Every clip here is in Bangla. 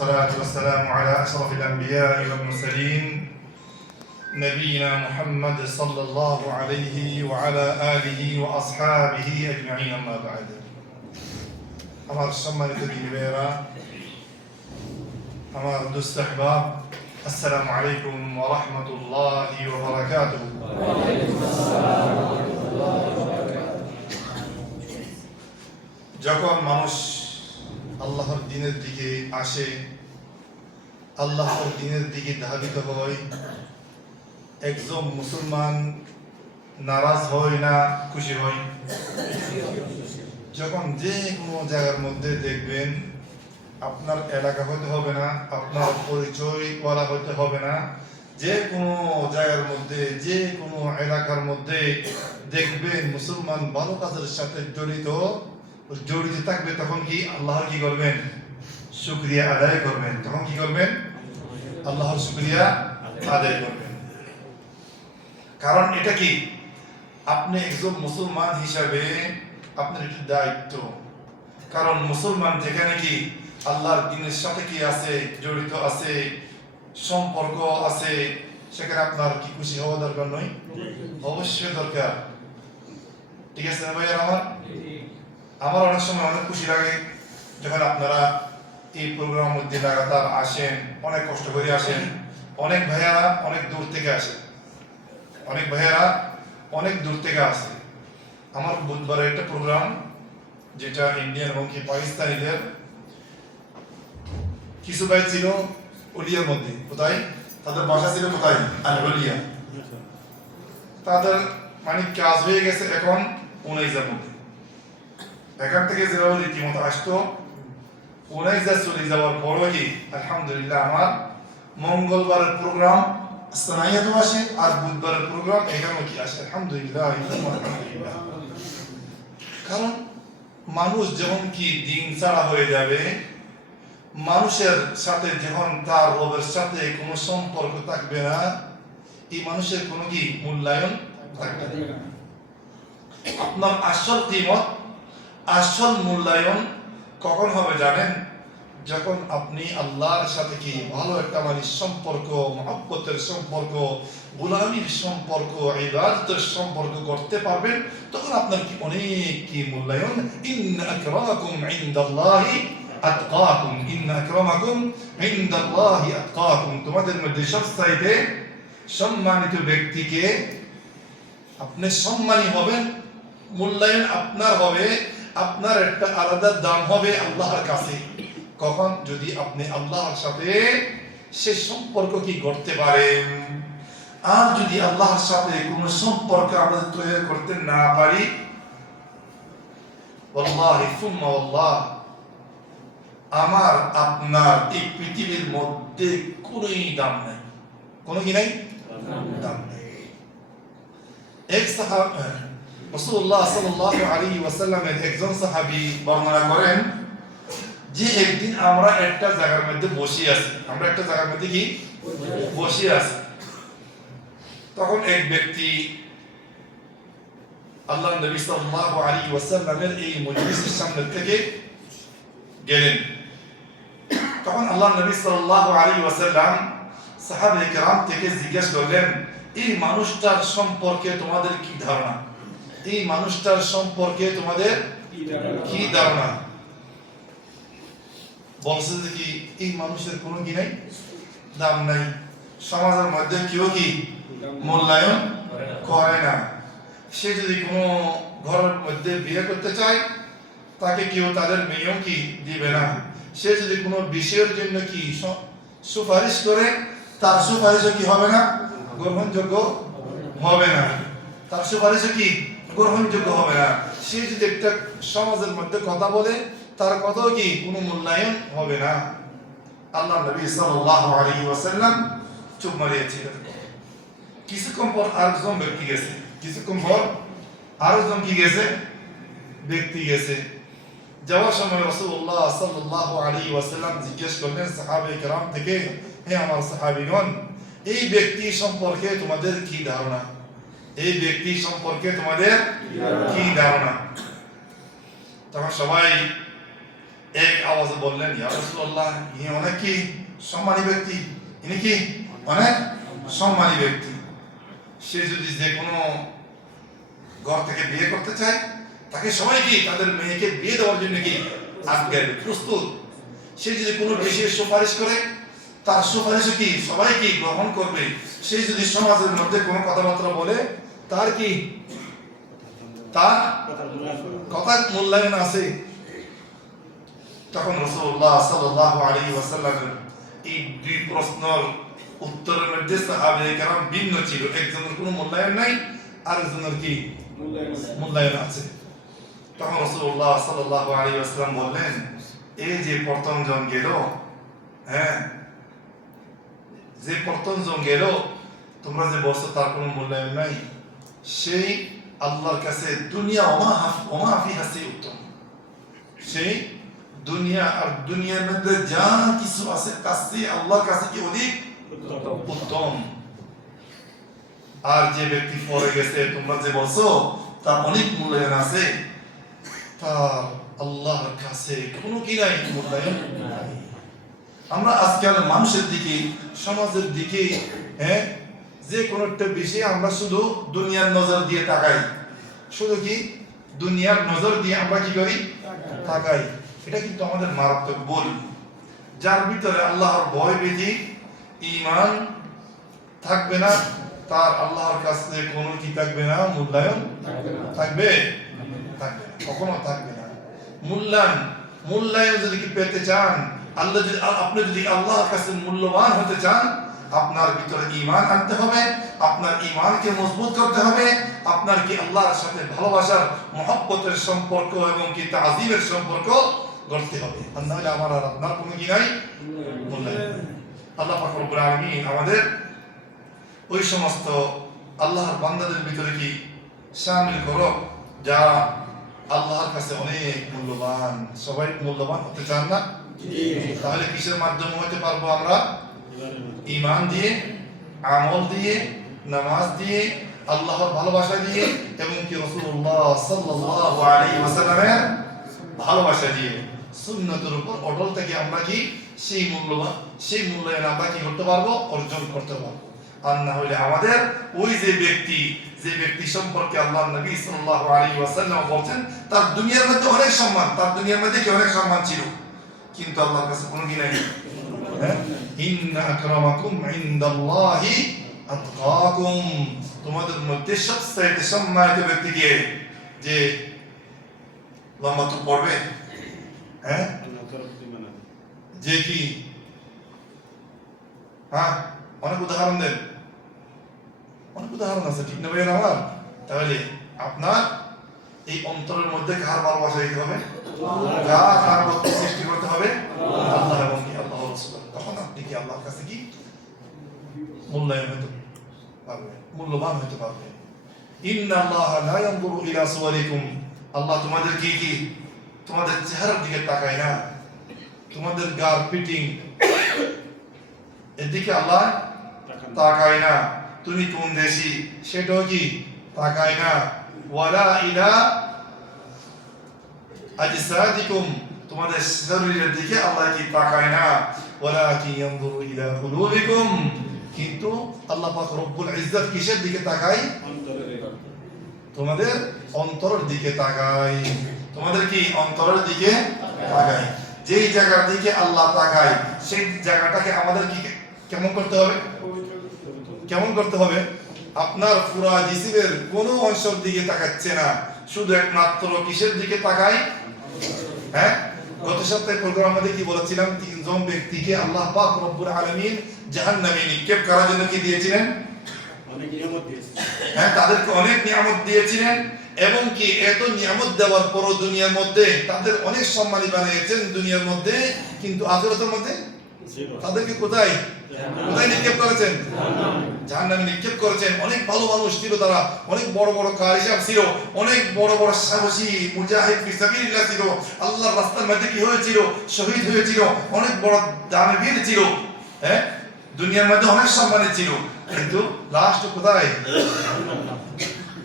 الصلاة والسلام على أشرف الأنبياء والمرسلين نبينا محمد صلى الله عليه وعلى آله وأصحابه أجمعين أما بعد আমার সম্মানিত দিনীরা আমার দুস্থ আহবাব আসসালামু আলাইকুম ওয়া রাহমাতুল্লাহি ওয়া বারাকাতুহু ওয়া আলাইকুম আসসালাম ওয়া রাহমাতুল্লাহি ওয়া বারাকাতুহু যখন মানুষ আল্লাহর দ্বীনের দিকে আসে আল্লাহর দ্বীনের দিকে ধাবিত হয় একজন মুসলমান নারাজ হয় না খুশি হয় যখন যে কোনো জায়গার মধ্যে দেখবেন আপনার এলাকা হইতে হবে না আপনার পরিচয় করা হইতে হবে না যে কোনো জায়গার মধ্যে যে কোনো এলাকার মধ্যে দেখবেন মুসলমান ভালো কাজের সাথে জড়িত থাকবে তখন কি আল্লাহর কি করবেন শুকরিয়া আদায় করবেন তখন কি করবেন আল্লাহর শুকরিয়া আদায় করবেন কারণ এটা কি আপনি একজন মুসলমান হিসাবে আপনার একটি দায়িত্ব কারণ মুসলমান যেখানে কি আল্লাহর দ্বীনের সাথে কি আছে জড়িত আছে সম্পর্ক আছে সেখানে আপনার কি খুশি হওয়া দরকার নয় অবশ্যই দরকার ঠিক আছে না ভাইয়া আমার অনেক সময় অনেক খুশি লাগে যখন আপনারা এই প্রোগ্রামের মধ্যে লাগাতার আসেন অনেক কষ্ট করে আসেন অনেক ভাইয়ারা অনেক দূর থেকে আসে আসে আমার বুধবারের একটা প্রোগ্রাম যেটা ইন্ডিয়ান এবং কি পাকিস্তানিদের কিছু ভাই ছিল ওলিয়ার মধ্যে কোথায় তাদের বাসা ছিল কোথায় আলবলিয়া তাদের মানে কাজ হয়ে গেছে এখন 19 মধ্যে এখান থেকে যেভাবে রীতিমতো আসতো 19 চলে যাওয়ার পরও কি আলহামদুলিল্লাহ আমার মঙ্গলবারের প্রোগ্রাম স্থানীয়ত আসে আর বুধবারের প্রোগ্রাম এখানেও কি আসে আলহামদুলিল্লাহ কারণ মানুষ যখন কি দিন ছাড়া হয়ে যাবে মানুষের সাথে যখন তার রবের সাথে কোনো সম্পর্ক থাকবে না এই মানুষের কোনো কি মূল্যায়ন থাকবে না আপনার আসল কিমত আসল মূল্যায়ন কখন হবে জানেন যখন আপনি আল্লাহর সাথে কি ভালো একটা মানে সম্পর্ক মহব্বতের সম্পর্ক গোলামীর সম্পর্ক ইবাদতের সম্পর্ক করতে পারবেন তখন আপনার কি অনেক কি মূল্যায়ন ইন্না আকরামাকুম ইনদাল্লাহি আতকাকুম ইন্না আকরামাকুম ইনদাল্লাহি আতকাকুম তোমাদের মধ্যে সবচাইতে সম্মানিত ব্যক্তিকে আপনি সম্মানী হবেন মূল্যায়ন আপনার হবে আপনার একটা আলাদা দাম হবে আল্লাহর কাছে কখন যদি আপনি আল্লাহর সাথে সে সম্পর্ক কি করতে পারেন আর যদি আল্লাহর সাথে কোনো সম্পর্ক আমরা তৈরি করতে না পারি ওয়াল্লাহি সুম্মা ওয়াল্লাহ আমার আপনার এই পৃথিবীর মধ্যে কোনোই দাম নাই কোনো কি নাই দাম নাই এক সাহাবা রাসূলুল্লাহ সাল্লাল্লাহু আলাইহি ওয়াসাল্লামের একজন সাহাবী বর্ণনা করেন যে একদিন আমরা একটা জায়গার মধ্যে বসে আছি তখন এক ব্যক্তি আল্লাহর নবী সাল্লাল্লাহু আলাইহি ওয়াসাল্লামের এই মজলিসের সামনে থেকে গেলেন তখন আল্লাহর নবী সাল্লাল্লাহু আলাইহি ওয়াসাল্লাম সাহাবায়ে কেরাম থেকে জিজ্ঞেস করলেন এই মানুষটার সম্পর্কে তোমাদের কি ধারণা এই মানুষটার সম্পর্কে তোমাদের কি ধারণা বলছে যে কি এই মানুষের কোনো কি নাই দাম নাই সমাজের মধ্যে কেউ কি মূল্যায়ন করে না সে যদি কোনো ঘরের মধ্যে বিয়ে করতে চায় তাকে কেউ তাদের মেয়েও কি দিবে না সে যদি কোনো বিষয়ের জন্য কি সুপারিশ করে তার সুপারিশও কি হবে না গ্রহণযোগ্য হবে না তার সুপারিশও কি গ্রহণযোগ্য হবে না সে যদি একটা সমাজের মধ্যে কথা বলে তার কথাও কি কোনো মূল্যায়ন হবে না আল্লাহর নবী সাল্লাল্লাহু আলাইহি ওয়াসাল্লাম চুপ মারিয়েছিলেন কিছুক্ষণ পর আরেকজন ব্যক্তি গেছে যাওয়ার সময় রাসূলুল্লাহ সাল্লাল্লাহু আলাইহি ওয়াসাল্লাম জিজ্ঞেস করলেন সাহাবায়ে কেরাম থেকে হে আমার সাহাবীগণ এই ব্যক্তি সম্পর্কে তোমাদের কি ধারণা তখন সবাই এক আওয়াজে বললেন, ইয়া রাসূলুল্লাহ, ইনি অনেক কি সম্মানী ব্যক্তি, ইনি কি অনেক সম্মানী ব্যক্তি। সে যদি যে কোনো ঘর থেকে বিয়ে করতে চায়, তাকে সবাই কি তাদের মেয়েকে বিয়ে দেওয়ার জন্য কি আজ্ঞা প্রস্তুত। সে যদি কোনো বিষয়ে সুপারিশ করে, তার সুপারিশও কি সবাই কি গ্রহণ করবে। সে যদি সমাজের মধ্যে কোনো কথাবার্তা বলে, তার কি তার কথার মূল্যায়ন আছে। তখন রাসূলুল্লাহ সাল্লাল্লাহু আলাইহি ওয়াসাল্লামের এই দুই প্রশ্নের উত্তরের মধ্যে সাহাবায়ে কেরাম ভিন্ন ছিল। একজনের কোনো মূল্যায়ন নাই, আরেকজনের কি মূল্যায়ন আছে। তখন রাসূলুল্লাহ সাল্লাল্লাহু আলাইহি ওয়াসাল্লাম বললেন, এই যে প্রথম জন গেল, হ্যাঁ, যে প্রথম জন গেল, তোমরা যে বলছো তার কোনো মূল্যায়ন নাই, সেই আল্লাহর কাছে দুনিয়া ওমা ফিহা সে উত্তম। সেই দুনিয়া আর দুনিয়ার মধ্যে যা কিছু আছে তার চেয়ে আল্লাহর কাছে কি অধিক উত্তম। আর যে ব্যক্তি পরে গেছে, তোমরা যে বলছো তার অনেক মূল্যায়ন আছে, তার আল্লাহর কাছে কোনো কি নাই, মূল্যায়ন নাই। আমরা আজকাল মানুষের দিকে, সমাজের দিকে, হ্যাঁ, যে কোনো একটা বিষয়ে আমরা শুধু দুনিয়ার নজর দিয়ে তাকাই, শুধু কি দুনিয়ার নজর দিয়ে আমরা কি করি, তাকাই। এটা কিন্তু আমাদের মারাত্মক ভুল। যার ভিতরে আল্লাহর ভয় ভীতি, ঈমান থাকবে না, তার আল্লাহর কাছে কোনো কি থাকবে না, মূল্যায়ন থাকবে থাকবে না, কখনো থাকবে না। মূল্যায়ন যদি কি পেতে চান, আল্লাহ যদি আপনি যদি আল্লাহর কাছে মূল্যবান হতে চান, আপনার ভিতরে ঈমান আনতে হবে, আপনার ঈমানকে মজবুত করতে হবে, আপনার কি আল্লাহর সাথে ভালোবাসার, মহব্বতের সম্পর্ক এবং কি তাজিমের সম্পর্ক গড়তে হবে। আর নাহলে আমার আর আপনার কোনো কি নাই, মূল্যায়ন। আল্লাহ পাক রব্বুল আলামিন আমাদের ওই সমস্ত আল্লাহর বান্দাদের ভিতরে কি শামিল করো যারা আল্লাহর কাছে অনেক মূল্যবান। সবাই মূল্যবান হতে চান না? তাহলে কিসের মাধ্যমে হতে পারবো আমরা? ঈমান দিয়ে, আমল দিয়ে, নামাজ দিয়ে, আল্লাহর ভালোবাসা দিয়ে এবং কি রাসূলুল্লাহ সাল্লাল্লাহু আলাইহি ওয়াসাল্লামের ভালোবাসা দিয়ে, সুন্নতের উপর অটল থেকে আমরা কি সেই মূল্যায়ন আমরা কি করতে পারবো, অর্জন করতে পারবো। আর না হলে আমাদের ওই যে ব্যক্তি সম্পর্কে আল্লাহ নবী সাল্লাল্লাহু আলাইহি ওয়াসাল্লাম বলেন তার দুনিয়ার মধ্যে অনেক সম্মান, তার দুনিয়ার মধ্যে কি অনেক সম্মান ছিল, কিন্তু আল্লাহর কাছে কোনো কি নাই। ইন্না আকরামাকুম ইনদাল্লাহি আতকাকুম, তোমাদের মধ্যে সবচেয়ে সম্মানিত ব্যক্তি কে? যে লম্বা তো পড়বে, হ্যাঁ, যে কি, হ্যাঁ, অনেক উদাহরণ দেন, অনেক উদাহরণ আছে, ঠিক না ভাইয়া আমার? তাহলে আপনার এই অন্তরের মধ্যে কার ভালোবাসা দিতে হবে, কার ভক্তি সৃষ্টি করতে হবে, আল্লাহ এবং কি আল্লাহ রাসূল। তখন আপনি কি আল্লাহর কাছে কি মূল্যায়ন হতে পারবেন, মূল্যবান হতে পারবেন। ইন্নাল্লাহা লা ইয়ানজুরু ইলা সুওয়ারিকুম, আল্লাহ তোমাদের কি তোমাদের চেহারার দিকে তাকায় না, তোমাদের গার ফিটিং এদিকে আল্লাহ তাকায় না, তুমি কোন দেশি সেটাও কি তাকায় না। ওয়ালা ইলা আজসাদিকুম, তোমাদের শরীরের দিকে আল্লাহ কি তাকায় না। ওয়ালাকিন ইয়ানজুরু ইলা কুলুবিকুম, কিন্তু আল্লাহ পাক রব্বুল ইজ্জত কিসের দিকে তাকায়? তোমাদের অন্তরের দিকে তাকায়, তোমাদের কি অন্তরের দিকে তাকায়। যেই জায়গার দিকে আল্লাহ তাকায় সেই জায়গাটাকে আমাদের কি কেমন করতে হবে, কেমন করতে হবে? আপনার পুরা জিসিমের কোনো অংশের দিকে তাকাচ্ছে না, শুধু একমাত্র কিসের দিকে তাকায়? হ্যাঁ, গত সপ্তাহে প্রোগ্রাম মধ্যে কি বলেছিলাম? তিনজন ব্যক্তিকে আল্লাহ পাক রব্বুল আলামিন জাহান্নামে নিক্ষেপ করার জন্য কি দিয়েছিলেন? অনেক নিয়ামত দিয়েছিলেন। হ্যাঁ, তাদেরকে অনেক নিয়ামত দিয়েছিলেন এবং কি এত নিয়ামত দেওয়ার পরও দুনিয়ার মধ্যে তাদের অনেক সম্মানী বানিয়েছেন দুনিয়ার মধ্যে, কিন্তু আখিরাতের মধ্যে তাদেরকে কোথায় নিক্ষেপ করেছেন? জাহান্নামে নিক্ষেপ করেছেন। অনেক ভালো মানুষ ছিল তারা, অনেক বড় বড় কারি সাহেব ছিল, অনেক বড় বড় সাহসী মুজাহিদ ফি সাবিলিল্লাহ ছিল, আল্লাহর রাস্তার মধ্যে কি হয়েছিল, শহীদ হয়েছিল, অনেক বড় দানবীর ছিল, হ্যাঁ, দুনিয়ার মধ্যে অনেক সম্মানিত ছিল, কিন্তু লাস্ট কোথায়?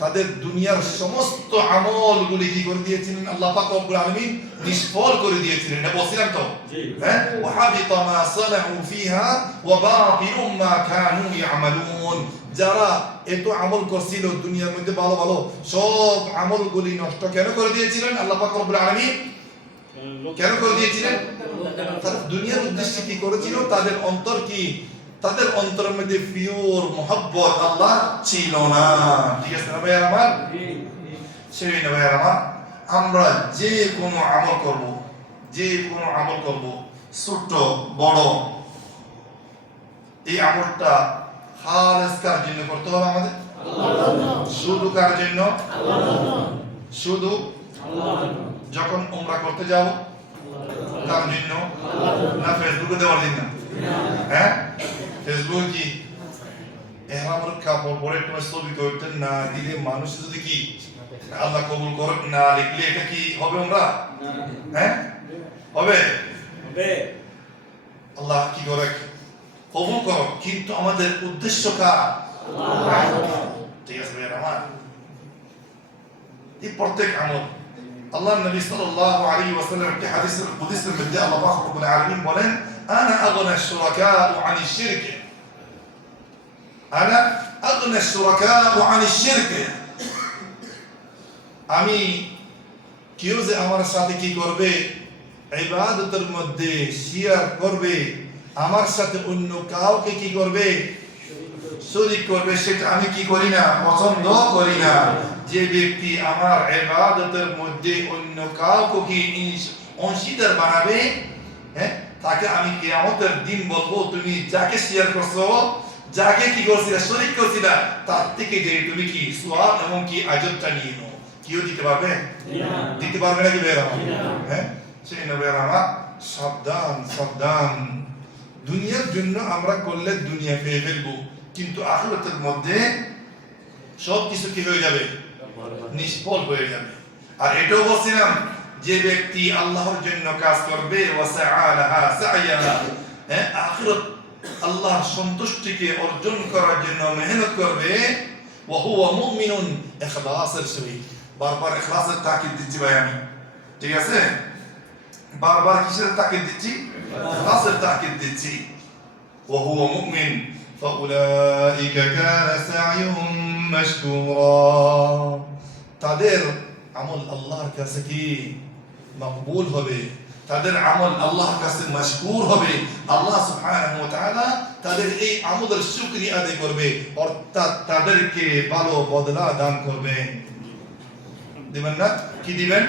তাদের দুনিয়ার সমস্ত আমলগুলি কি করে দিয়েছিলেন আল্লাহ পাক রব্বুল আলামিন নিষ্ফল করে দিয়েছিলেন। এটা বলছিলাম তো, হ্যাঁ, ওয়াহাবিতা মা সানাউ ফিহা ওয়া বাতিলুম মা কানু ইয়ামালুন। যারা এত আমল করছিল দুনিয়ার মধ্যে ভালো ভালো সব আমলগুলি নষ্ট কেন করে দিয়েছিলেন আল্লাহ পাক রব্বুল আলামিন? কেন করে দিয়েছিলেন? তারা দুনিয়ার উদ্দেশ্যে কি করেছিল? তাদের অন্তর কি, তাদের অন্তরের মধ্যে পিওর মোহাব্বত আল্লাহ ছিল না। ঠিক আছে না ভাইয়া আমার? সেই না ভাইয়া আমার, আমরা যে কোনো আমল করব, যে কোনো আমল করব, ছোট বড়, এই আমলটা খালেস কার জন্য করতে হবে আমাদের? শুধু কার জন্য? শুধু যখন উমরা করতে যাব তার জন্য না ফেসবুকে দেওয়ার জন্য? হ্যাঁ, ফেসবুক কি এহরামের কাপড় পরে তোমার ছবি করতেন না দিলে মানুষ যদি কি আল্লাহ কবুল করেন না লিখলে এটা কি হবে উমরা? হ্যাঁ হবে? আল্লাহ কি করে কবুল করো, কিন্তু আমাদের উদ্দেশ্য কার? ঠিক আছে ভাইয়া আমার, এই প্রত্যেক আমল আল্লাহ নবী সাল্লাল্লাহু আলাইহি ওয়াসাল্লাম একটি হাদিসের মধ্যে আল্লাহ পাক রব্বুল আলামিন বলেন, আনা আগনা শুরাকা আনি শিরক, আনা আগনা শুরাকা আনি শিরক। আমি কেউ যে আমার সাথে কি করবে ইবাদতের মধ্যে শেয়ার করবে, আমার সাথে অন্য কাউকে কি করবে শরীক করবে, সেটা আমি কি করি না, পছন্দ করি না। যে ব্যক্তি আমার ইবাদতের মধ্যে অন্য কাউকে কি অংশীদার বানাবে, হ্যাঁ, তাকে আমি কিয়ামতের দিন বলবো, তুমি যাকে শেয়ার করছো, যাকে কি করছিলা শরীক করছিলা, তার থেকে যে তুমি কি সওয়াব এবং কি আজরটা নিয়ে নাও। কেউ দিতে পারবে? দিতে পারবে নাকি বেরা? হ্যাঁ, সেই নবী আমার সাবধান সাবধান। দুনিয়ার জন্য আমরা করলে দুনিয়া পেয়ে ফেলবো, কিন্তু আখিরাতের মধ্যে সব কিছু কি হয়ে যাবে? নিষ্ফল হয়ে যাবে। আর এটাও বলছিলাম, যে ব্যক্তি আল্লাহর জন্য কাজ করবে ওয়াসাআলাহা সাইয়াহা, হ্যাঁ, আখিরাত আল্লাহর সন্তুষ্টিকে অর্জন করার জন্য মেহনত করবে, ওয়া হুয়া মুমিনুন, ইখলাসের সহিত। বারবার ইখলাসের তাকিদ দিচ্ছি ভাই আমি, ঠিক আছে? বারবার কিসের তাকিদ দিচ্ছি? ইখলাসের তাকিদ দিচ্ছি। ওয়া হুয়া মুমিন ফাউলাইকা কানা সাইয়ুহুম মাশকুরা। তাদের আমল আল্লাহর কাছে কি মকবুল হবে, তাদের আমল আল্লাহর কাছে মাশকুর হবে। আল্লাহ সুবহানাহু ওয়া তাআলা তাদের এই আমলের শুকরিয়া আদায় করবে, অর্থাৎ তাদেরকে ভালো বদলা দান করবেন। দিবেন না? কি দিবেন?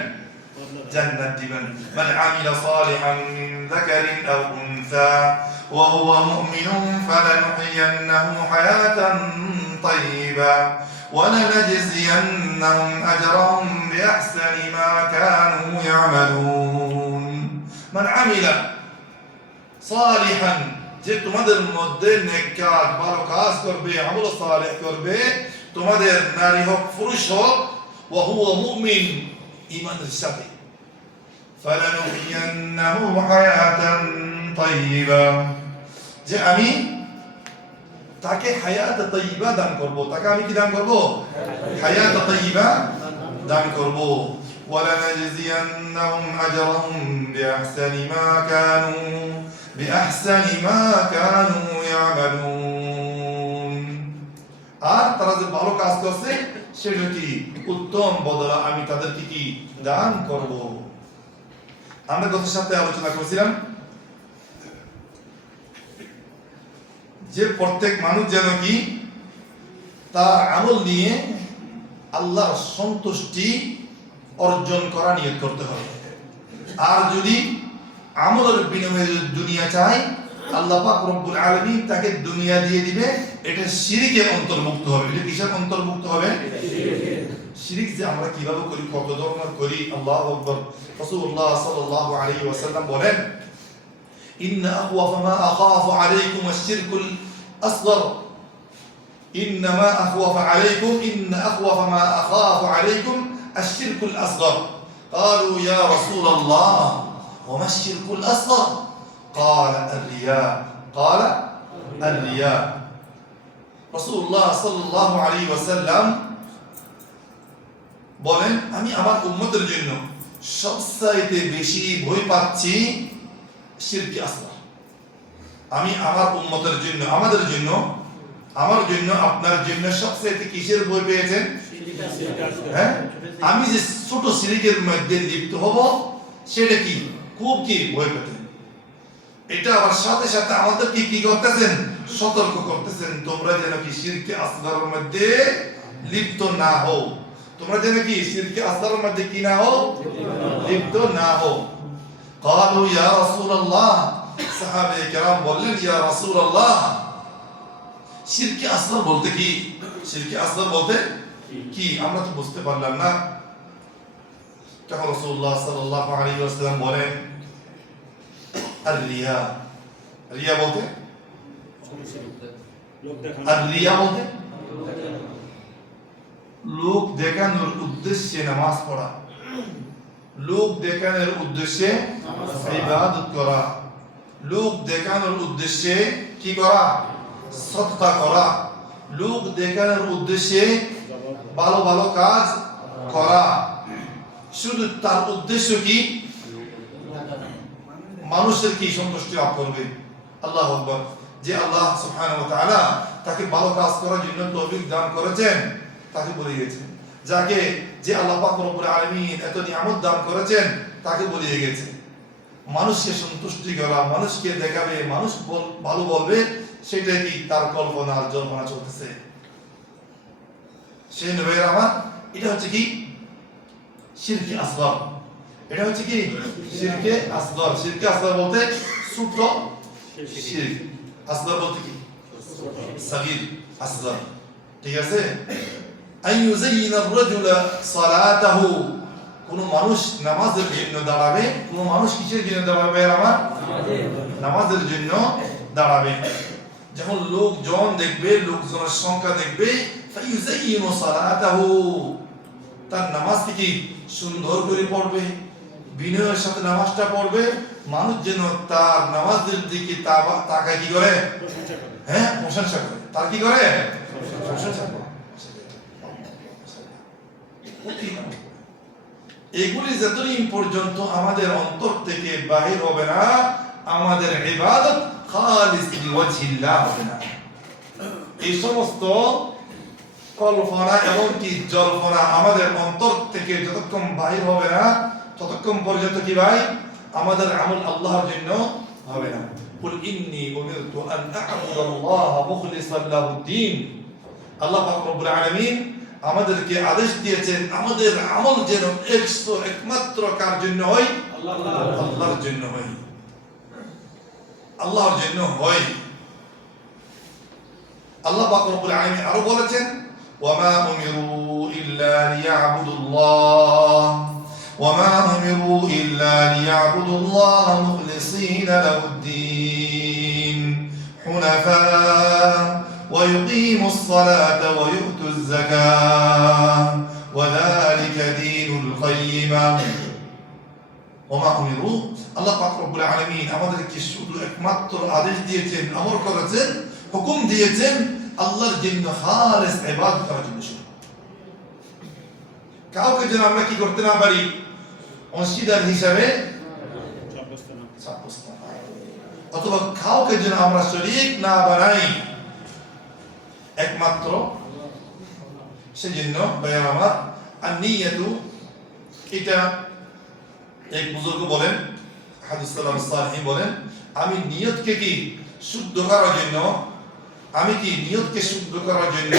জান্নাত দিবেন। মান আমিলা সালিহান মিন যাকারিন আও উনসা ওয়া হুয়া মুমিনুন ফালানুহyiyannahu হায়াতান তাইয়্যিবা ওয়া লানাজজিয়ান্নাহুম আজরাহুম বিআহসানি মা কানু ইয়ামালুন। মান আমিলা সালিহান, যে তোমাদের মধ্যে নেক কাজ, ভালো কাজ করবে, আমল সালেহ করবে, তোমাদের নারী হোক পুরুষ হোক, ওয়া হুয়া মুমিন, ঈমানের সাথে, ফালানুহyiyannahu হায়াতান তাইয়্যিবা, যে আমি তাকে হায়াত তাইয়্যিবা দান করব, তাকে আমি কি দান করব? হায়াত তাইয়্যিবা দান করব। ওয়া লানাজজিয়ান্নাহুম আজরাহুম বিআহসানি মা কানু ইয়ামালুন। আর তারা যে ভালো কাজ করছে সেটা কি উত্তম বদলা আমি তাদেরকে কি দান করব। আমরা গত সপ্তাহে আলোচনা করেছিলাম যে প্রত্যেক মানুষ যেন কি তার আমল নিয়ে আল্লাহর সন্তুষ্টি অর্জন করা নিয়ত করতে হবে। আর যদি আমলের বিনিময়ে দুনিয়া চায়, আল্লাহ পাক রব্বুল আলামিন তাকে দুনিয়া দিয়ে দিবে। এটা শিরকের অন্তর্ভুক্ত হবে। এটা কিসের অন্তর্ভুক্ত হবে? শিরক যে আমরা কিভাবে করি, কত ধরনের করি। আল্লাহু আকবার। রাসূলুল্লাহ সাল্লাল্লাহু আলাইহি ওয়াসাল্লাম বলেন, ইন্না আখওয়াফা মা আখাফু আলাইকুম আশ-শিরকুল আসগর, ইন্নামা আখওয়াফা আলাইকুম ইন্না আখওয়াফা মা আখাফু আলাইকুম আশ-শিরকুল আসগর। قالوا يا رسول الله وما الشرك الأصغر؟ قال الرياء. قال الرياء. رسول الله صلى الله عليه وسلم বলেন আমি আমার উম্মতের জন্য সবচাইতে বেশি ভয় পাচ্ছি শিরকে আসগর। আমি আমার উম্মতের জন্য, আমাদের জন্য, আমার জন্য, আপনার জন্য সবচাইতে কিসের ভয় পেয়েছেন? হ্যাঁ, আমি যে ছোট শিরকের মধ্যে লিপ্ত হব সেটা কি খুব কি ভয় পেতেন। এটা আবার সাথে সাথে আমাদেরকে কি করতেছেন? সতর্ক করতেছেন, তোমরা যেন কি শিরকে আসগরের মধ্যে লিপ্ত না হও। তোমরা যেন কি শিরকে আসগরের মধ্যে কি না হও? লিপ্ত না হও। قالوا يا رسول الله, সাহাবে কেরাম বললেন ইয়া রাসূলুল্লাহ, শিরকে আসগর বলতে কি? শিরকে আসগর বলতে কি আমরা তো বুঝতে পারলাম না। তখন রাসূলুল্লাহ সাল্লাল্লাহু আলাইহি ওয়াসাল্লাম বলেন আর রিয়া, রিয়া বলতে আর রিয়া বলতে লোক দেখানোর উদ্দেশ্যে নামাজ পড়া, লোক দেখানোর উদ্দেশ্যে ইবাদত করা, লোক দেখানোর উদ্দেশ্যে কি করা? সদকা করা, লোক দেখানোর উদ্দেশ্যে ভালো ভালো কাজ করা। শুধু তার উদ্দেশ্য কি? মানুষের কি সন্তুষ্টি লাভ করবে। আল্লাহু আকবার। যে আল্লাহ সুবহানাহু ওয়া তাআলা তাকে ভালো কাজ করার জন্য তৌফিক দান করেছেন তাকে বলে গেছেন, যাকে যে আল্লাহ পাক রব্বুল আলামিন এত নিয়ামত দান করেছেন তাকে বলে গেছে। মানুষকে সন্তুষ্টি করা, মানুষকে দেখাবে, মানুষ ভালো বলবে, সেটাই কি তার কল্পনার জল্পনা চলতেছে। সেই নবীর আমার এটা হচ্ছে কি শিরকে আসগর। এটা হচ্ছে কি শিরকে আসগর। শিরকে আসগর বলতে ছোট শিরক, আসগর বলতে কি সাগীর, আসগর। ঠিক আছে? আন ইউযায়িনা আর-রাজুলা সালাতাহু, কোন মানুষ নামাজের জন্য দাঁড়াবে, কোন মানুষ কিসের জন্য দাঁড়াবে? আমার নামাজের জন্য দাঁড়াবে। যখন লোকজন দেখবে, লোকজনের সংখ্যা দেখবে, ফায়ুযায়িনু সালাতাহু, তার নামাজটি কি সুন্দর করে পড়বে, বিনয়ের সাথে নামাজটা পড়বে, মানুষ যেন তার নামাজের দিকে তাকায় কি করে? হ্যাঁ, প্রশংসা করে। তার কি করে? প্রশংসা করে। এগুলি যতদিন পর্যন্ত আমাদের অন্তর থেকে বাহির হবে না, আমাদের ইবাদত খালিস লিওয়াজহিল্লাহ হবে না। এই সমস্ত কল্পনা এবং কি জল্পনা আমাদের অন্তর থেকে যতক্ষণ বাহির হবে না ততক্ষণ পর্যন্ত কি ভাই আমাদের আমল আল্লাহর জন্য হবে না। কুল ইন্নী উমিরতু আন আ'বুদাল্লাহ মুখলিসান লাহুদ্দিন। আল্লাহ পাক রব্বুল আলামিন আমাদেরকে আদেশ দিয়েছেন আমাদের আমল যেন একমাত্র কার জন্য হয়? আল্লাহর জন্য হয়, আল্লাহর জন্য হয়। আল্লাহ পাক রব্বুল আলামিন আরো বলেছেন ওয়ামা উমিরু ইল্লা লিয়াবুদুল্লাহ ওয়ামা উমিরু ইল্লা লিয়াবুদুল্লাহ মুখলিসিনা লাহুদ্দিন হুনাফা ويقيموا الصلاة ويؤتوا الزكاة وذلك دين القيمة وما أمروا الله পাক রব্বুল আলামিন আমাদেরকে শুধু একমাত্র আদেশ দিয়েছেন, আমর করেছেন, হুকুম দিয়েছেন আল্লাহর জন্য খালিস ইবাদত করার জন্য। কাউকে যেন আমরা কি করতে না পারি? অংশীদার হিসাবে অথবা কাউকে যেন আমরা শরীক না বানাই, একমাত্র সেজন্য ভাইয়ের আমার আন-নিয়াতু, এটা এক বুজুর্গ বলেন, হাদিস সালেহিন বলেন, আমি নিয়তকে কি শুদ্ধ করার জন্য, আমি কি নিয়তকে শুদ্ধ করার জন্য,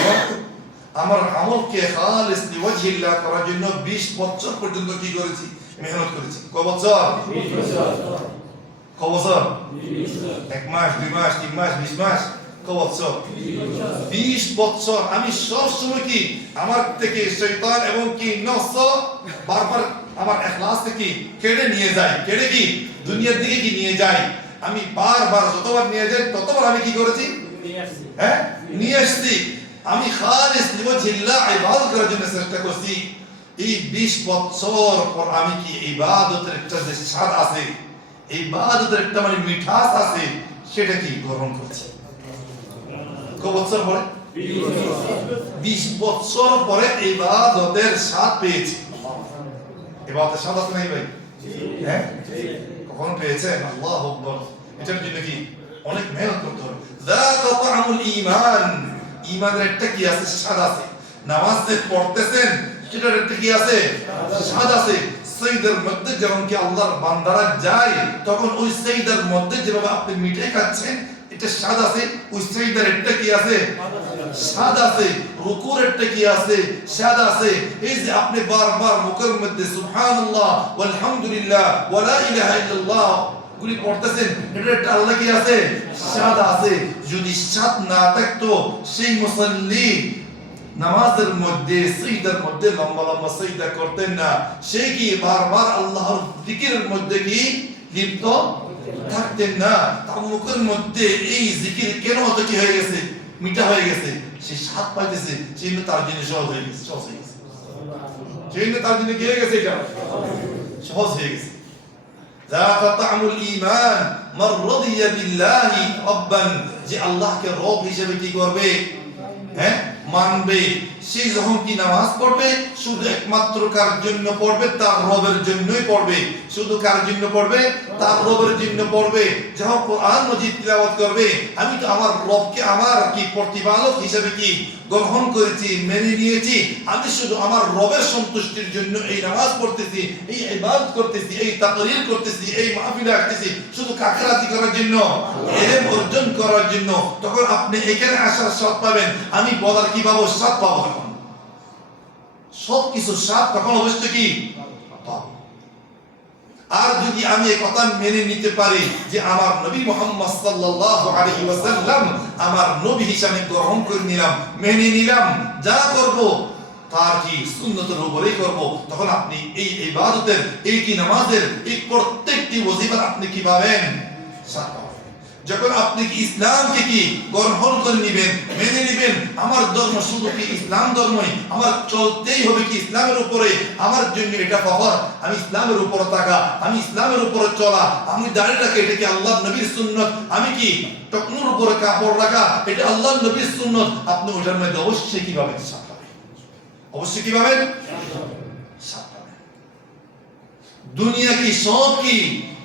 আমার আমলকে খালিস লিওয়াজহিল্লাহ করার জন্য 20 বছর পর্যন্ত কি করেছি? মেহনত করেছি। কয় বছর? 20 বছর। কয় বছর? 20 বছর। 1 মাস, 2 মাস, 3 মাস, 20 মাস, কয় বছর? 20 বছর। আমি সব সময় কি আমার থেকে শয়তান এবং কি নফস বারবার আমার ইখলাস থেকে কেড়ে নিয়ে যায়, কেড়ে কি দুনিয়ার দিকে কি নিয়ে যায়। আমি বারবার যতবার নিয়ে যাই ততবার আমি কি করেছি? হ্যাঁ, নিয়ে আসছি। আমি খালিস লিওয়াজহিল্লাহ ইবাদত করার জন্য চেষ্টা করছি। এই 20 বছর পর আমি কি ইবাদতের একটা যে স্বাদ আছে, ইবাদতের একটা মানে মিঠাস আছে, সেটা কি গ্রহণ করছি। কয় বছর পরে? 20 বছর পরে ইবাদতের স্বাদ পেয়েছি। ইবাদতের স্বাদ আছে নাকি ভাই? হ্যাঁ, কখন পেয়েছেন? আল্লাহু আকবার। এটার জন্য কি অনেক মেহনত করতে হবে। যাকা তা'আমুল ঈমান, ঈমানের একটা কি আছে? স্বাদ আছে। নামাজ যে পড়তেছেন সেটার একটা কি আছে? স্বাদ আছে। সাইদের মধ্যে যখন কি আল্লাহর বান্দারা যায় তখন ওই সাইদের মধ্যে যেভাবে আপনি মিঠাই খাচ্ছেন এটা স্বাদ আছে। ওই সাইদের একটা কি আছে? স্বাদ আছে। রুকুর একটা কি আছে? স্বাদ আছে। এই যে আপনি বারবার মুখের মধ্যে সুবহানাল্লাহ ওয়াল হামদুলিল্লাহ ওয়া লা ইলাহা ইল্লাল্লাহ গুলি পড়তেছেন, এটা একটা আল্লাহ কি আছে? স্বাদ আছে। যদি স্বাদ না থাকতো সেই মুসাল্লি নামাজের মধ্যে সিজদার মধ্যে লম্বা লম্বা সিজদা করতেন না। সে কি বারবার আল্লাহর জিকিরের মধ্যে কি লিপ্ত থাকতেন না। তার মুখের মধ্যে এই জিকির কেন অত কি হয়ে গেছে? মিঠা হয়ে গেছে। সে স্বাদ পাইতেছে, সেই জন্য তার জন্য সহজ হয়ে গেছে। সেই জন্য তার জন্য কি হয়ে গেছে? এটা সহজ হয়ে গেছে। যাকা তা'আমুল ঈমান মান রাদিয়া বিল্লাহি রাব্বান, যে আল্লাহকে রব হিসেবে কি করবে? হ্যাঁ, মানবে। সে যখন কি নামাজ পড়বে শুধু একমাত্র কার জন্য পড়বে? তার রবের জন্যই পড়বে। শুধু কার জন্য পড়বে? তার রবের জন্য পড়বে। যখন কোরআন মাজিদ তিলাওয়াত করবে, আমি তো আমার রবকে আমার কি প্রতিপালক হিসেবে কি গ্রহণ করেছি, মেনে নিয়েছি। আমি শুধু আমার রবের সন্তুষ্টির জন্য এই নামাজ পড়তেছি, এই ইবাদত করতেছি, এই তাকরীর করতেছি, এই মাহফিলে আসতেছি, শুধু কাকে রাজি করার জন্য, ইলম অর্জন করার জন্য। তখন আপনি এখানে আসার স্বাদ পাবেন। আমি বলার কি পাবো? স্বাদ পাবো। তখন সব কিছু স্বাদ তখন অবশ্যই কি পাবো। আর যদি আমি এই কথা মেনে নিতে পারি যে আমার নবী মুহাম্মদ সাল্লাল্লাহু আলাইহি ওয়াসাল্লাম আমার নবী হিসেবে গ্রহণ করে নিলাম, মেনে নিলাম, যা করব তার কি সুন্নতের উপরেই করব, তখন আপনি এই ইবাদতের, এই কি নামাজের, এই প্রত্যেকটি ওয়াজিফার আপনি কি পাবেন? স্বাদ পাবেন। যখন আপনি কি ইসলামকে কি গ্রহণ করে নেবেন, মেনে নেবেন, আমার ধর্ম শুধু কি ইসলাম ধর্মই, আমার চলতেই হবে কি ইসলামের উপরে, আমার জন্য এটা ফখর, আমি ইসলামের উপরে থাকা, আমি ইসলামের উপরে চলা, আমি দাঁড়িয়ে রাখা, এটা কি আল্লাহর নবীর সুন্নত, আমি কি টকনুর উপরে কাপড় রাখা, এটা আল্লাহর নবীর সুন্নত। আপনি ওটার মধ্যে অবশ্যই কি পাবেন? স্বাদ পাবেন। অবশ্যই কি পাবেন? স্বাদ পাবেন। দুনিয়া কি সব কি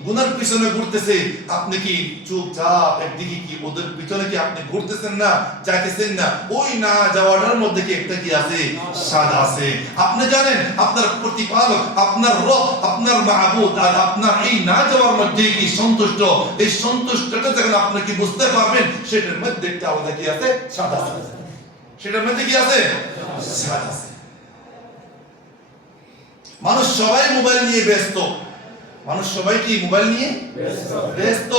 গুনার পিছনে ঘুরতেছে, আপনি কি চুপচাপ একদিকে কি ওদের পিছনে কি আপনি ঘুরতেছেন না, যাইতেছেন না? ওই না যাওয়াটার মধ্যে কি একটা কি আছে? স্বাদ আছে। আপনি জানেন আপনার প্রতিপালক, আপনার রব, আপনার মাহবুব, আর আপনার এই না যাওয়ার মধ্যে কি সন্তুষ্ট। এই সন্তুষ্টটা যখন আপনি কি বুঝতে পারবেন, সেটার মধ্যে একটা আলাদা কি আছে? স্বাদ আছে। সেটার মধ্যে কি আছে? স্বাদ আছে। মানুষ সবাই মোবাইল নিয়ে ব্যস্ত। মানুষ সবাই কি মোবাইল নিয়ে ব্যস্ত।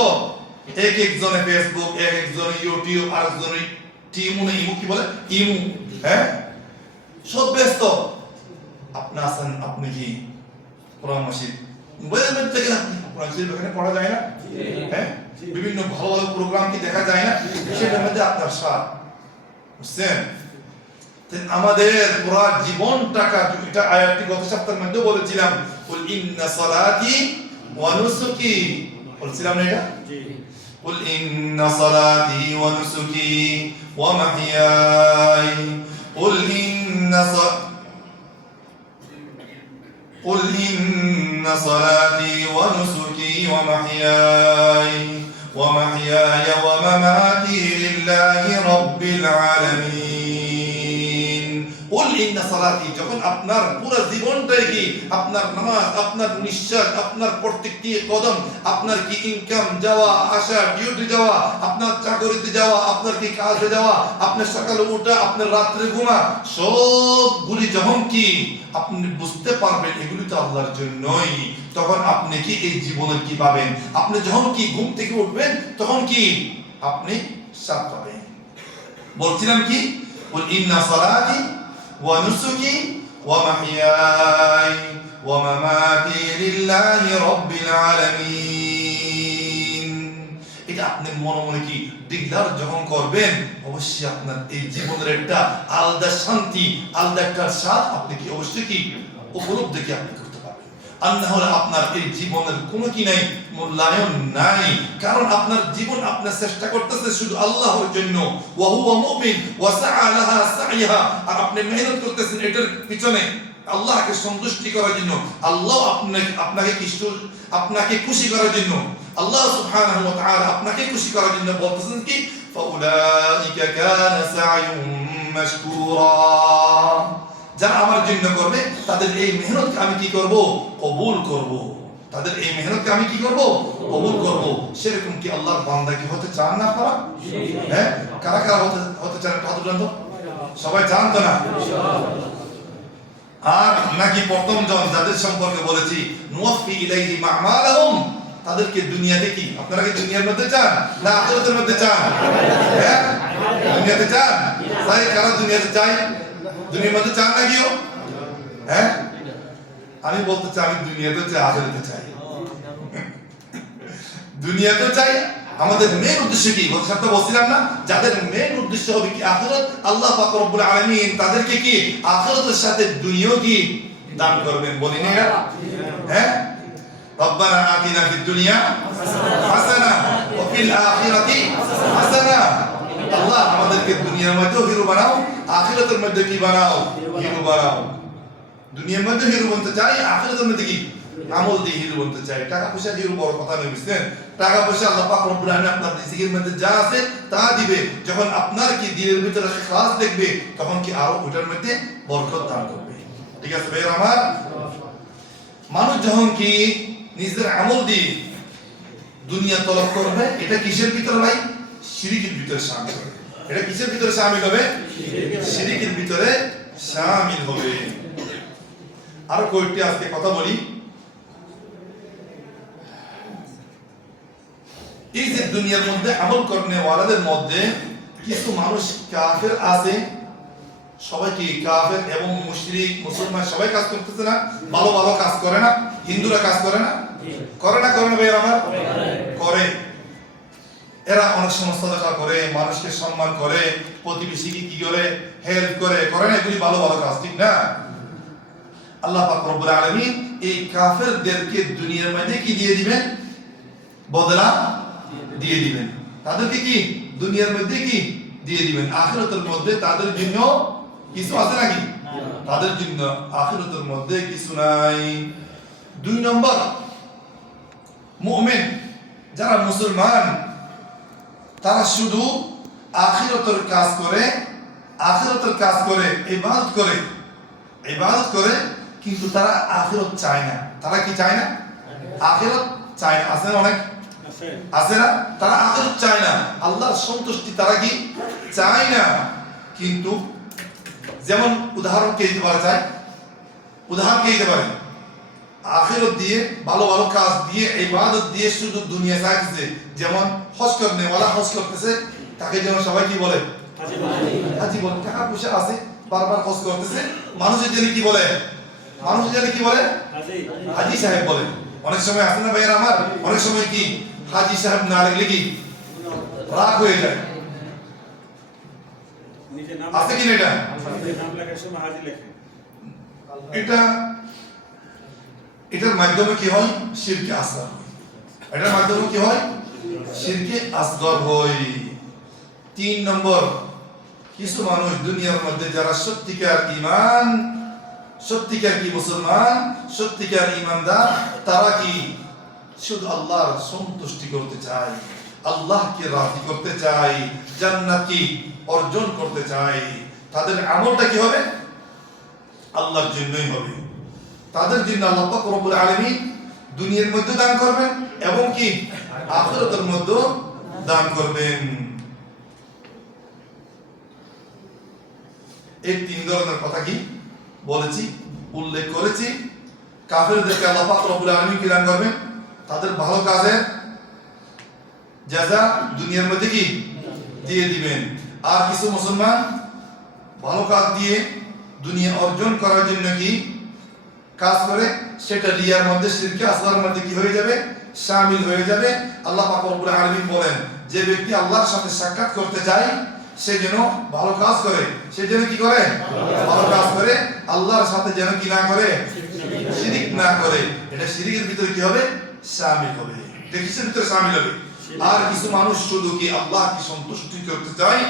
এক একজনে ফেসবুক, এক একজনে ইউটিউব, আর একজনে ইমু কি বলে ইমু, হ্যাঁ, সব ব্যস্ত। আপনি আছেন, আপনি কি কোরআন মাসিদ মোবাইলের মধ্যে থেকে আপনি কোরআন শরীফ এখানে পড়া যায় না? হ্যাঁ, বিভিন্ন ভালো ভালো প্রোগ্রাম কি দেখা যায় না? সেটার মধ্যে আপনার স্বাদ, বুঝছেন? আমাদের পুরো জীবনটাকে, এটা আয়াতটি গত সপ্তাহের মধ্যে বলেছিলাম, কুল ইন্না সালাতি ওয়া নুসুকি, বলছিলাম না এটা? জি। কুল ইন্না সালাতি ওয়া নুসুকি ওয়া মাহইয়াই, কুল ইন্না সালাতি ওয়া নুসুকি ওয়া মাহইয়াই ওয়া মামাতি লিল্লাহি রাব্বিল আলামিন। যখন আপনার পুরো জীবনটাই কি আপনার নামাজ, আপনার নিঃশ্বাস, আপনার প্রত্যেকটি কদম, আপনার কি ইনকাম, যাওয়া আসা, ডিউটি যাওয়া, আপনার চাকরিতে যাওয়া, আপনার কি কাজে যাওয়া, আপনার সকালে ওঠা, আপনার রাত্রে ঘুমা, সবগুলি যখন কি আপনি বুঝতে পারবেন এগুলি তো আল্লাহর জন্যই, তখন আপনি কি এই জীবনের কি পাবেন? আপনি যখন কি ঘুম থেকে উঠবেন তখন কি আপনি স্বাদ পাবেন। বলছিলাম কি, কুল ইন্না সালাতি ওয়া নুসুকি ওয়া মাহইয়াই ওয়া মামাতি লিল্লাহি রাব্বিল আলামিন। এটা আপনি মনে মনে কি ডিক্লার যখন করবেন, অবশ্যই আপনার এই জীবনের একটা আলাদা শান্তি, আলাদা একটা স্বাদ আপনি কি অবশ্যই কি উপলব্ধি কি আপনি করতে পারবেন। আর না হলে আপনার এই জীবনের কোনো কি নাই মূল্যায়ন নাই, কারণ আপনার জীবন আপনার চেষ্টা করতেছে শুধু আল্লাহর জন্য। ওয়া হুয়া মুমিন ওয়া সাআ লাহা সাইহা, আর আপনি মেহনত করতেছেন এটার পিছনে আল্লাহকে সন্তুষ্টি করার জন্য, আল্লাহ আপনাকে খুশি করার জন্য, আল্লাহ সুবহানাহু ওয়া তাআলা আপনাকে খুশি করার জন্য বলতেছেন কি ফাউলাইকা কানা সা'য়ুহুম মাশকুরা, যারা আমার জন্য করবে তাদের এই মেহনতকে আমি কি করব? কবুল করব। তাদের এই মেহনতকে আমি কি করব? কবুল করব। সেরকম কি আল্লাহর বান্দা কি হতে চান না আপনারা? হ্যাঁ, কারা কারা হতে চান? হাত উঠান তো, সবাই চান তো না? আর নাকি প্রথম জন যাদের সম্পর্কে বলেছি নুওয়াফি ইলাইহিম আমালাহুম, তাদেরকে দুনিয়াতে কি, আপনারা কি দুনিয়ার মধ্যে চান না আখিরাতের মধ্যে চান? হ্যাঁ, দুনিয়াতে চান? তাই কারা দুনিয়াতে চায়? দুনিয়ার মধ্যে চান না কিও? হ্যাঁ, আমি বলতে চাই আমি দুনিয়াতে চাই, আখিরাতে চাই। দুনিয়াতে চাই, আমাদের মেইন উদ্দেশ্য কি? কথা বলছিলাম না, যাদের মেইন উদ্দেশ্য হবে কি আখিরাত, আল্লাহ পাক রব্বুল আলামিন তাদেরকে কি আখিরাতের সাথে দুনিয়াও কি দান করবেন, বলি না এরা? হ্যাঁ, রব্বানা আতিনা ফিদ দুনিয়া হাসানা ওয়া ফিল আখিরাতি হাসানা, আল্লাহ আমাদেরকে দুনিয়ার মধ্যে হিরো বানাও, আখিরাতের মধ্যে কি বানাও? হিরো বানাও। দুনিয়ার মধ্যে হিরো বনতে চাই, আখিরাতের মধ্যে কি আমল দিয়ে হিরো বনতে চাই। টাকা পয়সা হিরো বড় কথা নয়, বুঝছেন? টাকা পয়সা আল্লাহ পাক রব্বুল আলামিন আপনার রিজিকের মধ্যে যা আছে তা দিবে, যখন আপনার কি দিলের ভিতরে খাস দেখবে তখন কি আরো ওটার মধ্যে বরকত দান করবে। ঠিক আছে ভাই আমার? মানুষ যখন কি নিজের আমল দিয়ে দুনিয়া তলব করবে, এটা কিসের ভিতরে ভাই? শিরকের ভিতরে শামিল হবে। এটা কিসের ভিতরে শামিল হবে? শিরকের ভিতরে শামিল হবে। আরো কয়েকটি আজকে কথা বলি। এই যে দুনিয়ার মধ্যে আমল করনে ওয়ালাদের মধ্যে কিছু মানুষ কাফের আছে, সবাই কি কাফের এবং মুশরিক মুসলমান সবাই কাজ করতেছে না? ভালো ভালো কাজ করে না? হিন্দুরা কাজ করে না? করে না? করে না ভাই আমার? করে। এরা অনেক সময় সাদাকা করে, মানুষকে সম্মান করে, প্রতিবেশীকে কি করে হেল্প করে, করে না? এগুলি ভালো ভালো কাজ, ঠিক না? আল্লাহ পাক রব্বুল আলামিন এই কাফেরদেরকে দুনিয়ার মধ্যে কি দিয়ে দিবেন? বদলা দিয়ে দিবেন। তাদেরকে কি দুনিয়ার মধ্যে কি দিয়ে দিবেন? আখিরাতের মধ্যে তাদের জন্য কিছু আছে নাকি? তাদের জন্য আখিরাতের মধ্যে কিছু নাই। 2 নম্বর, মুমিন যারা মুসলমান তারা শুধু আখিরাতের কাজ করে, আখিরাতের কাজ করে, ইবাদত করে, কিন্তু তারা আখিরাত চায় না। তারা কি চায় না? আখিরাত চায় না। আছে না অনেক? আছে না? তারা আখিরাত চায় না, আল্লাহর সন্তুষ্টি তারা কি চায় না। কিন্তু যেমন উদাহরণ কে দিতে পারা যায়? উদাহরণ কে দিতে পারে? আখিরাত দিয়ে, ভালো ভালো কাজ দিয়ে, ইবাদত দিয়ে শুধু দুনিয়া চাইতেছে। যেমন হজ করনে ওয়ালা হজ করতেছে, তাকে যেমন সবাই কি বলে? হাজি বলে। টাকা পয়সা আছে, বারবার হজ করতেছে, মানুষের জন্য কি বলে? মানুষের জন্য কি বলে? হাজি সাহেব বলে। অনেক সময় আছে না ভাইয়ের আমার? অনেক সময় কি হাজি সাহেব না লাগলে কি রাগ হয়ে যায়? আছে কি না? এটা এটার মাধ্যমে কি হয়? শিরকে আসগর। এটার মাধ্যমে কি হয়? শিরকে আসগর হয়। 3 নম্বর, কিছু মানুষ দুনিয়ার মধ্যে যারা সত্যিকার ঈমান, সত্যিকার কি মুসলমান, সত্যিকার ঈমানদার, তারা কি শুধু আল্লাহর সন্তুষ্টি করতে চায়, আল্লাহকে রাজি করতে চায়, জান্নাত কি অর্জন করতে চায়। তাদের আমলটা কি হবে? আল্লাহর জন্যই হবে। তাদের জন্য আল্লাহ পাক রব্বুল আলামিন দুনিয়ার মধ্যে দান করবেন এবং কি আখিরাতের মধ্যে দান করবেন। এই 3 ধরনের কথা কি বলেছি, উল্লেখ করেছি। কাফেরদেরকে আল্লাহ পাক রব্বুল আলামিন কি দান করবেন? তাদের ভালো কাজের জাযা দুনিয়ার মধ্যে কি দিয়ে দিবেন। আর কিছু মুসলমান ভালো কাজ দিয়ে দুনিয়া অর্জন করার জন্য কি কাজ করে, সেটা রিয়ার মধ্যে, শিরকে আসগরের মধ্যে কি হয়ে যাবে? শামিল হয়ে যাবে। আল্লাহ পাক রব্বুল আলামিন বলেন, যে ব্যক্তি আল্লাহর সাথে সাক্ষাৎ করতে চায় সে যেন ভালো কাজ করে। সে যেন কি করে? ভালো কাজ করে। আল্লাহর সাথে যেন কি না করে? শিরিক না করে। এটা শিরিকের ভিতরে কি হবে? শামিল হবে। এটা কিসের ভিতরে শামিল হবে? আর কিছু মানুষ শুধু কি আল্লাহকে সন্তুষ্টি করতে চায়,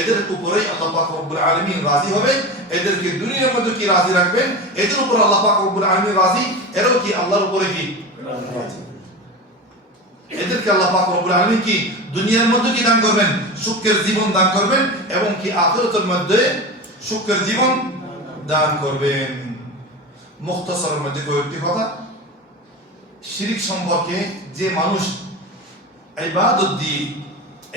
এদের উপরে আল্লাহ পাক রব্বুল আলামিন রাজি হবে, এদেরকে দুনিয়ার মধ্যে কি রাজি রাখবেন, এদের উপর আল্লাহ পাক রব্বুল আলামিন রাজি, এরাও কি আল্লাহর উপরে কি রাজি। এদেরকে আল্লাহ পাক রব্বুল আলামিন কি দুনিয়ার মধ্যে কি দান করবেন? সুখের জীবন দান করবেন, এবং কি আখিরাতের মধ্যে সুখের জীবন দান করবেন। মুখতাসারের মধ্যে কয়েকটি কথা। শিরিক সম্পর্কে, যে মানুষ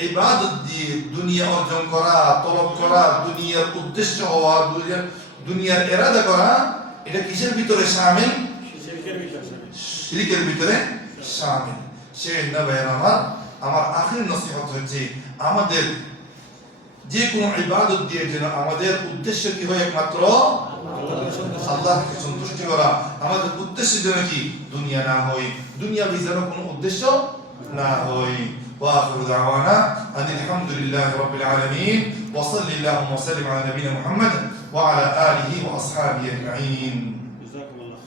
ইবাদত দিয়ে দুনিয়া অর্জন করা, তলব করা, দুনিয়ার উদ্দেশ্য হওয়া, দুনিয়ার ইরাদা করা, এটা কিসের ভিতরে শামিল? শিরিকের ভিতরে শামিল। সেই নবীর আমার আখির নসিহত হচ্ছে, আমাদের যে কোনো ইবাদত দিয়ে যেন আমাদের উদ্দেশ্য কি হয়? একমাত্র আল্লাহকে সন্তুষ্টি করা। আমাদের উদ্দেশ্য যেন কি দুনিয়া না হয়, দুনিয়া যেন কোনো উদ্দেশ্য না হয়। وآخر دعوانا أن الحمد لله رب العالمين، وصل اللهم وسلم على نبينا محمد وعلى آله وأصحابه أجمعين.